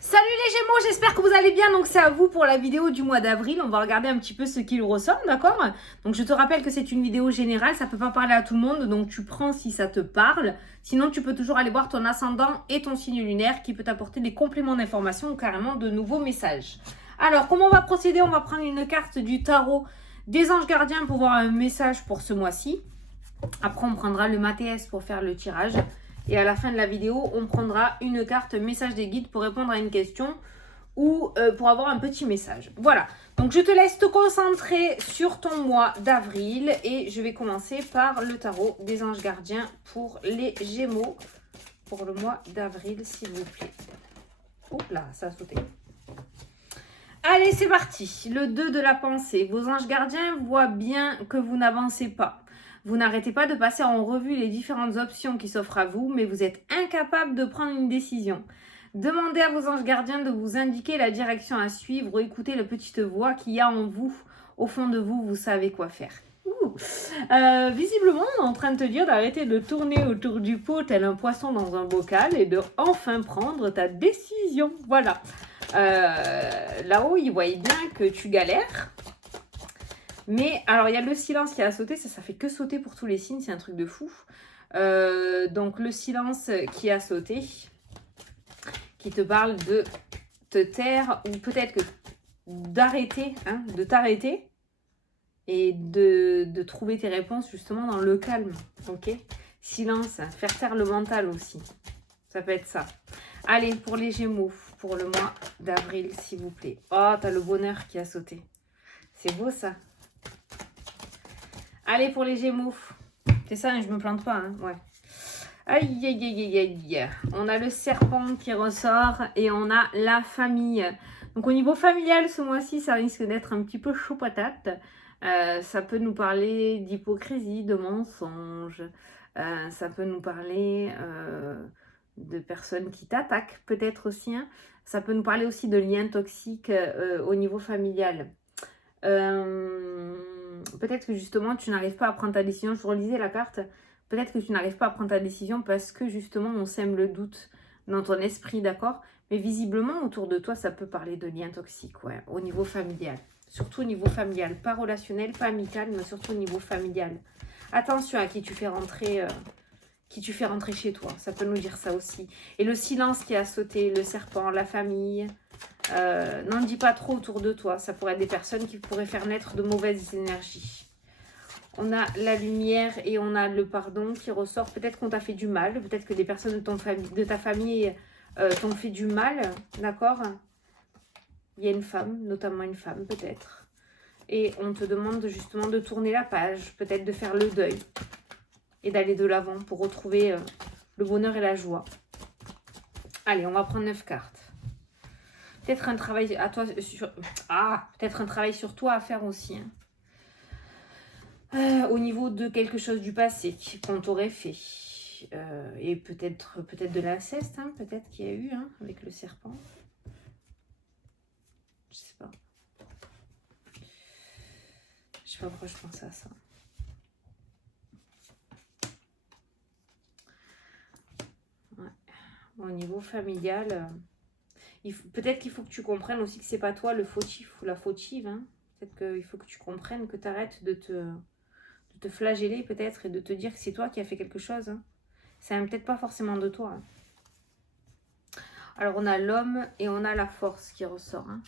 Salut les Gémeaux, j'espère que vous allez bien. Donc c'est à vous pour la vidéo du mois d'avril. On va regarder un petit peu ce qu'il ressort, d'accord? Donc je te rappelle que c'est une vidéo générale, ça peut pas parler à tout le monde, donc tu prends si ça te parle. Sinon tu peux toujours aller voir ton ascendant et ton signe lunaire qui peut t'apporter des compléments d'information ou carrément de nouveaux messages. Alors comment on va procéder? On va prendre une carte du tarot des anges gardiens pour voir un message pour ce mois-ci. Après on prendra le Mathéès pour faire le tirage. Et à la fin de la vidéo, on prendra une carte message des guides pour répondre à une question ou pour avoir un petit message. Voilà, donc je te laisse te concentrer sur ton mois d'avril et je vais commencer par le tarot des anges gardiens pour les Gémeaux pour le mois d'avril, s'il vous plaît. Oups là, ça a sauté. Allez, c'est parti. Le 2 de la pensée. Vos anges gardiens voient bien que vous n'avancez pas. Vous n'arrêtez pas de passer en revue les différentes options qui s'offrent à vous, mais vous êtes incapable de prendre une décision. Demandez à vos anges gardiens de vous indiquer la direction à suivre ou écoutez la petite voix qu'il y a en vous. Au fond de vous, vous savez quoi faire. Visiblement, on est en train de te dire d'arrêter de tourner autour du pot tel un poisson dans un bocal et de enfin prendre ta décision. Voilà. Là-haut, ils voient bien que tu galères. Mais alors, il y a le silence qui a sauté. Ça fait que sauter pour tous les signes. C'est un truc de fou. Donc, le silence qui a sauté, qui te parle de te taire ou peut-être que d'arrêter, hein, de t'arrêter et de trouver tes réponses justement dans le calme. Ok? Silence, faire taire le mental aussi. Ça peut être ça. Allez, pour les Gémeaux, pour le mois d'avril, s'il vous plaît. Oh, t'as le bonheur qui a sauté. C'est beau, ça. Allez, pour les Gémeaux. C'est ça, hein, je me plante pas, hein, ouais. Aïe, aïe, aïe, aïe, aïe. On a le serpent qui ressort et on a la famille. Donc, au niveau familial, ce mois-ci, ça risque d'être un petit peu chaud patate. Ça peut nous parler d'hypocrisie, de mensonges. Ça peut nous parler de personnes qui t'attaquent, peut-être aussi. Hein. Ça peut nous parler aussi de liens toxiques au niveau familial. Peut-être que justement, tu n'arrives pas à prendre ta décision. Je relisais la carte. Peut-être que tu n'arrives pas à prendre ta décision parce que justement, on sème le doute dans ton esprit, d'accord? Mais visiblement, autour de toi, ça peut parler de liens toxiques, ouais, au niveau familial. Surtout au niveau familial, pas relationnel, pas amical, mais surtout au niveau familial. Attention à qui tu fais rentrer chez toi. Ça peut nous dire ça aussi. Et le silence qui a sauté, le serpent, la famille. N'en dis pas trop autour de toi. Ça pourrait être des personnes qui pourraient faire naître de mauvaises énergies. On a la lumière et on a le pardon qui ressort. Peut-être qu'on t'a fait du mal. Peut-être que des personnes de ta famille t'ont fait du mal. D'accord? Il y a une femme, notamment une femme peut-être. Et on te demande justement de tourner la page. Peut-être de faire le deuil. Et d'aller de l'avant pour retrouver le bonheur et la joie. Allez, on va prendre 9 cartes. Peut-être un travail à toi sur... peut-être un travail sur toi à faire aussi. Hein. Au niveau de quelque chose du passé qu'on t'aurait fait. Et peut-être de l'inceste, hein, peut-être qu'il y a eu hein, avec le serpent. Je sais pas. Je sais pas pourquoi je pense à ça. Ouais. Au niveau familial, peut-être qu'il faut que tu comprennes aussi que c'est pas toi le fautif ou la fautive. Hein. Peut-être qu'il faut que tu comprennes que tu arrêtes de te flageller peut-être et de te dire que c'est toi qui as fait quelque chose. Hein. C'est peut-être pas forcément de toi. Hein. Alors on a l'homme et on a la force qui ressort. Hein.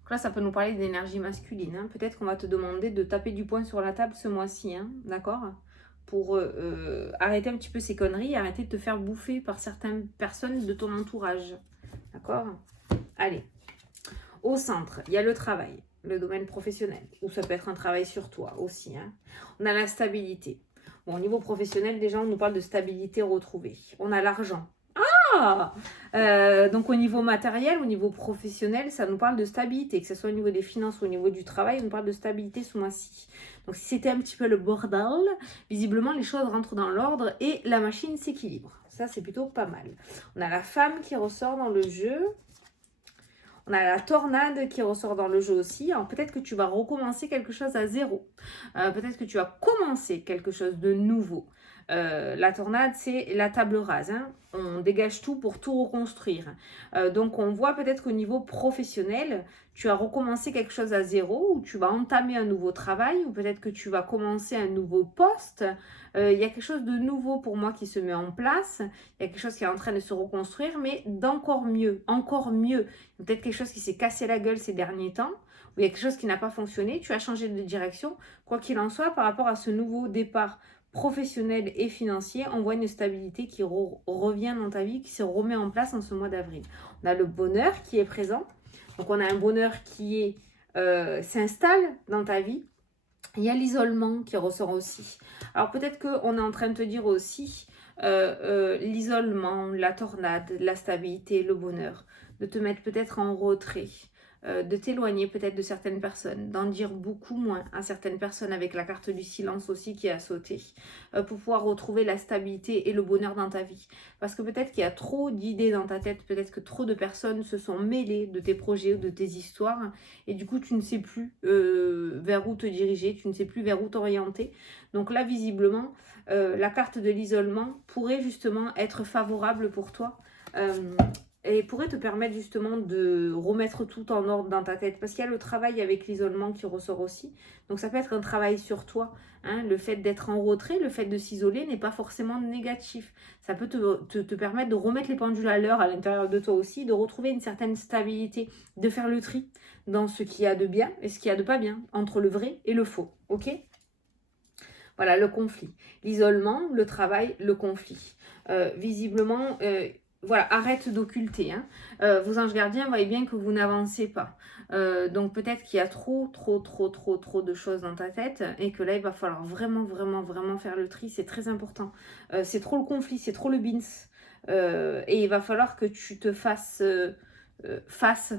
Donc là ça peut nous parler d'énergie masculine. Hein. Peut-être qu'on va te demander de taper du poing sur la table ce mois-ci. Hein. D'accord? Pour arrêter un petit peu ces conneries, arrêter de te faire bouffer par certaines personnes de ton entourage. D'accord? Allez. Au centre, il y a le travail, le domaine professionnel. Ou ça peut être un travail sur toi aussi. Hein. On a la stabilité. Bon, au niveau professionnel, déjà, on nous parle de stabilité retrouvée. On a l'argent. Donc au niveau matériel, au niveau professionnel, ça nous parle de stabilité. Que ce soit au niveau des finances ou au niveau du travail, on nous parle de stabilité ce mois-ci. Donc si c'était un petit peu le bordel, visiblement les choses rentrent dans l'ordre et la machine s'équilibre. Ça, c'est plutôt pas mal. On a la femme qui ressort dans le jeu. On a la tornade qui ressort dans le jeu aussi. Alors peut-être que tu vas recommencer quelque chose à zéro. Peut-être que tu vas commencer quelque chose de nouveau. La tornade, c'est la table rase. Hein. On dégage tout pour tout reconstruire. Donc, on voit peut-être qu'au niveau professionnel, tu as recommencé quelque chose à zéro, ou tu vas entamer un nouveau travail, ou peut-être que tu vas commencer un nouveau poste. Il y a quelque chose de nouveau pour moi qui se met en place. Il y a quelque chose qui est en train de se reconstruire, mais d'encore mieux, encore mieux. Peut-être quelque chose qui s'est cassé la gueule ces derniers temps, ou il y a quelque chose qui n'a pas fonctionné, tu as changé de direction. Quoi qu'il en soit, par rapport à ce nouveau départ professionnel et financier, on voit une stabilité qui revient dans ta vie, qui se remet en place en ce mois d'avril. On a le bonheur qui est présent. Donc, on a un bonheur qui s'installe dans ta vie. Il y a l'isolement qui ressort aussi. Alors, peut-être qu'on est en train de te dire aussi l'isolement, la tornade, la stabilité, le bonheur, de te mettre peut-être en retrait, de t'éloigner peut-être de certaines personnes, d'en dire beaucoup moins à certaines personnes avec la carte du silence aussi qui a sauté, pour pouvoir retrouver la stabilité et le bonheur dans ta vie. Parce que peut-être qu'il y a trop d'idées dans ta tête, peut-être que trop de personnes se sont mêlées de tes projets ou de tes histoires, et du coup tu ne sais plus vers où te diriger, tu ne sais plus vers où t'orienter. Donc là, visiblement, la carte de l'isolement pourrait justement être favorable pour toi. Et pourrait te permettre justement de remettre tout en ordre dans ta tête. Parce qu'il y a le travail avec l'isolement qui ressort aussi. Donc ça peut être un travail sur toi. Hein. Le fait d'être en retrait, le fait de s'isoler n'est pas forcément négatif. Ça peut te permettre de remettre les pendules à l'heure à l'intérieur de toi aussi, de retrouver une certaine stabilité, de faire le tri dans ce qu'il y a de bien et ce qu'il y a de pas bien, entre le vrai et le faux. Ok ? Voilà, le conflit. L'isolement, le travail, le conflit. Visiblement... voilà, arrête d'occulter. Hein. Vos anges gardiens voyez bien que vous n'avancez pas. Donc peut-être qu'il y a trop de choses dans ta tête et que là, il va falloir vraiment faire le tri. C'est très important. C'est trop le conflit, c'est trop le bins. Et il va falloir que tu te fasses face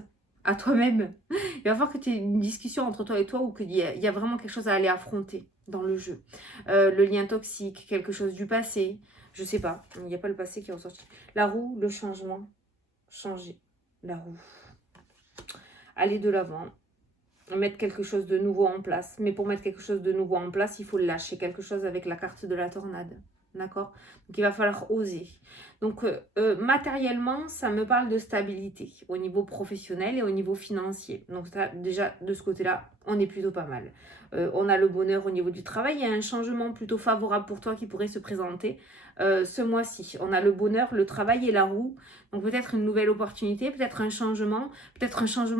à toi-même. Il va falloir que tu aies une discussion entre toi et toi ou qu'il y a vraiment quelque chose à aller affronter dans le jeu. Le lien toxique, quelque chose du passé. Je sais pas, il n'y a pas le passé qui est ressorti. La roue, le changement. Changer la roue. Aller de l'avant. Mettre quelque chose de nouveau en place. Mais pour mettre quelque chose de nouveau en place, il faut lâcher quelque chose avec la carte de la tornade. D'accord? Donc, il va falloir oser. Donc, matériellement, ça me parle de stabilité au niveau professionnel et au niveau financier. Donc, ça, déjà, de ce côté-là, on est plutôt pas mal. On a le bonheur au niveau du travail. Il y a un changement plutôt favorable pour toi qui pourrait se présenter ce mois-ci. On a le bonheur, le travail et la roue. Donc, peut-être une nouvelle opportunité, peut-être un changement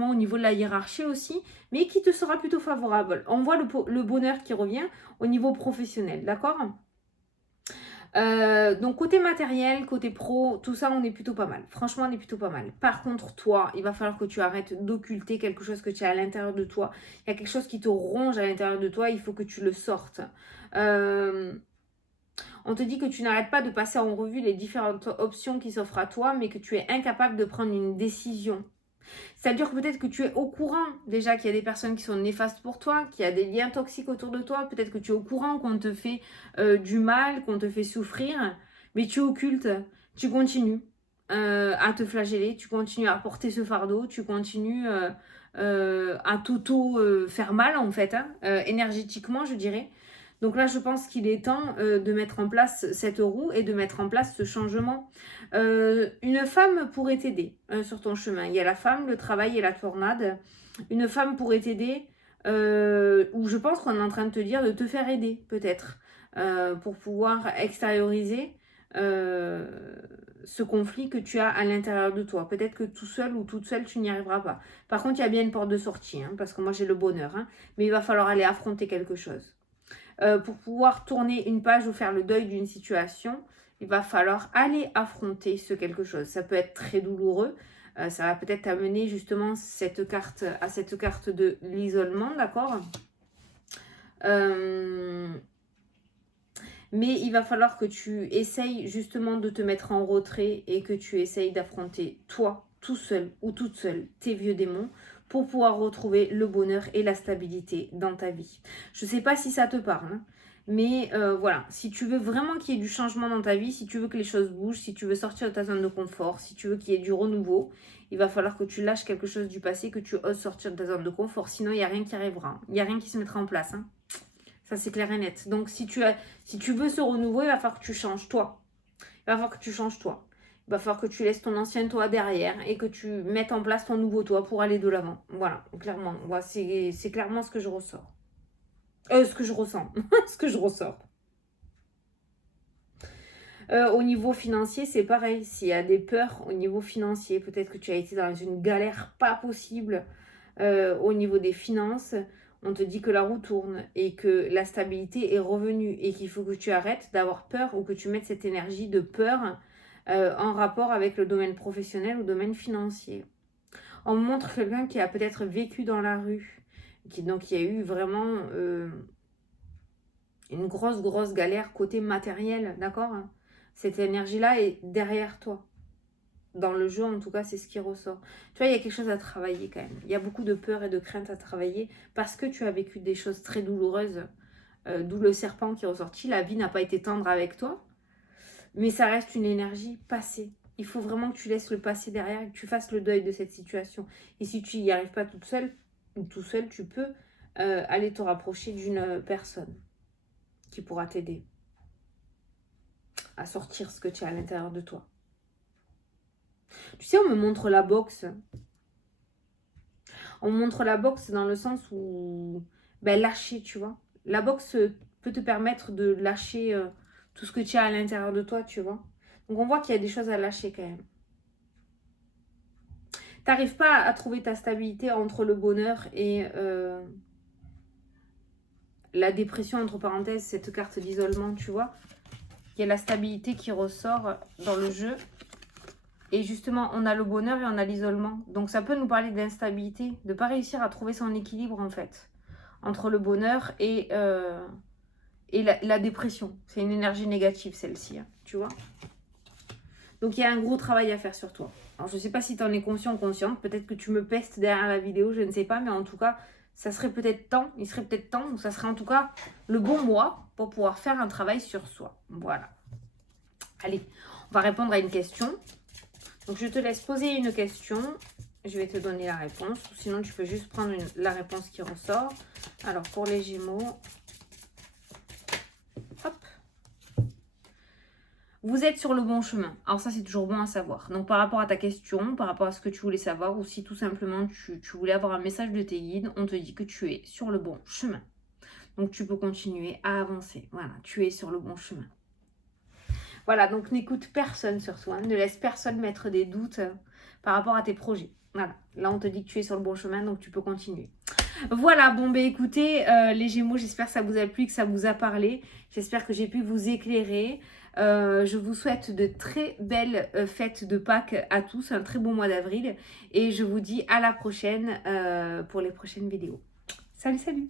au niveau de la hiérarchie aussi, mais qui te sera plutôt favorable. On voit le bonheur qui revient au niveau professionnel, d'accord ? Donc côté matériel, côté pro, tout ça on est plutôt pas mal. Franchement on est plutôt pas mal. Par contre toi, il va falloir que tu arrêtes d'occulter quelque chose que tu as à l'intérieur de toi. Il y a quelque chose qui te ronge à l'intérieur de toi, il faut que tu le sortes. On te dit que tu n'arrêtes pas de passer en revue les différentes options qui s'offrent à toi, mais que tu es incapable de prendre une décision. C'est-à-dire que peut-être que tu es au courant déjà qu'il y a des personnes qui sont néfastes pour toi, qu'il y a des liens toxiques autour de toi. Peut-être que tu es au courant qu'on te fait du mal, qu'on te fait souffrir, mais tu occultes, tu continues à te flageller, tu continues à porter ce fardeau, tu continues à faire mal en fait, hein, énergétiquement je dirais. Donc là, je pense qu'il est temps de mettre en place cette roue et de mettre en place ce changement. Une femme pourrait t'aider sur ton chemin. Il y a la femme, le travail et la tornade. Une femme pourrait t'aider, ou je pense qu'on est en train de te dire de te faire aider, peut-être, pour pouvoir extérioriser ce conflit que tu as à l'intérieur de toi. Peut-être que tout seul ou toute seule, tu n'y arriveras pas. Par contre, il y a bien une porte de sortie, hein, parce que moi, j'ai le bonheur. Hein, mais il va falloir aller affronter quelque chose. Pour pouvoir tourner une page ou faire le deuil d'une situation, il va falloir aller affronter ce quelque chose. Ça peut être très douloureux. Ça va peut-être t'amener justement à cette carte de l'isolement, d'accord ? Mais il va falloir que tu essayes justement de te mettre en retrait et que tu essayes d'affronter toi, tout seul ou toute seule, tes vieux démons pour pouvoir retrouver le bonheur et la stabilité dans ta vie. Je ne sais pas si ça te parle, hein, mais voilà, si tu veux vraiment qu'il y ait du changement dans ta vie, si tu veux que les choses bougent, si tu veux sortir de ta zone de confort, si tu veux qu'il y ait du renouveau, il va falloir que tu lâches quelque chose du passé, que tu oses sortir de ta zone de confort, sinon il n'y a rien qui arrivera, il n'y a rien qui se mettra en place. Hein. Ça, c'est clair et net. Donc, si tu veux ce renouveau, il va falloir que tu changes toi. Il va falloir que tu changes toi. Il va falloir que tu laisses ton ancien toi derrière et que tu mettes en place ton nouveau toi pour aller de l'avant. Voilà, clairement. Voilà, c'est clairement ce que je ressors. Ce que je ressens. Ce que je ressors. Au niveau financier, c'est pareil. S'il y a des peurs au niveau financier, peut-être que tu as été dans une galère pas possible au niveau des finances. On te dit que la roue tourne et que la stabilité est revenue et qu'il faut que tu arrêtes d'avoir peur ou que tu mettes cette énergie de peur en rapport avec le domaine professionnel ou le domaine financier. On me montre quelqu'un qui a peut-être vécu dans la rue, donc il y a eu vraiment une grosse galère côté matériel, d'accord? Cette énergie-là est derrière toi. Dans le jeu, en tout cas, c'est ce qui ressort. Tu vois, il y a quelque chose à travailler quand même. Il y a beaucoup de peur et de crainte à travailler parce que tu as vécu des choses très douloureuses, d'où le serpent qui est ressorti. La vie n'a pas été tendre avec toi, mais ça reste une énergie passée. Il faut vraiment que tu laisses le passé derrière et que tu fasses le deuil de cette situation. Et si tu n'y arrives pas toute seule, ou tout seul, tu peux aller te rapprocher d'une personne qui pourra t'aider à sortir ce que tu as à l'intérieur de toi. Tu sais, on me montre la boxe. On me montre la boxe dans le sens où lâcher, tu vois. La boxe peut te permettre de lâcher tout ce que tu as à l'intérieur de toi, tu vois. Donc on voit qu'il y a des choses à lâcher quand même. Tu n'arrives pas à trouver ta stabilité entre le bonheur et la dépression, entre parenthèses, cette carte d'isolement, tu vois. Il y a la stabilité qui ressort dans le jeu. Et justement, on a le bonheur et on a l'isolement. Donc ça peut nous parler d'instabilité, de ne pas réussir à trouver son équilibre en fait. Entre le bonheur et la dépression. C'est une énergie négative celle-ci, hein, tu vois. Donc il y a un gros travail à faire sur toi. Alors je ne sais pas si tu en es conscient ou consciente. Peut-être que tu me pestes derrière la vidéo, je ne sais pas. Mais en tout cas, ça serait peut-être temps. Il serait peut-être temps, ou ça serait en tout cas le bon mois pour pouvoir faire un travail sur soi. Voilà. Allez, on va répondre à une question. Donc, je te laisse poser une question. Je vais te donner la réponse. Ou sinon, tu peux juste prendre la réponse qui ressort. Alors, pour les Gémeaux. Hop. Vous êtes sur le bon chemin. Alors, ça, c'est toujours bon à savoir. Donc, par rapport à ta question, par rapport à ce que tu voulais savoir, ou si tout simplement tu voulais avoir un message de tes guides, on te dit que tu es sur le bon chemin. Donc, tu peux continuer à avancer. Voilà, tu es sur le bon chemin. Voilà, donc n'écoute personne sur toi, ne laisse personne mettre des doutes par rapport à tes projets. Voilà, là on te dit que tu es sur le bon chemin, donc tu peux continuer. Voilà, bon ben écoutez, les Gémeaux, j'espère que ça vous a plu, que ça vous a parlé. J'espère que j'ai pu vous éclairer. Je vous souhaite de très belles fêtes de Pâques à tous, un très bon mois d'avril. Et je vous dis à la prochaine pour les prochaines vidéos. Salut, salut!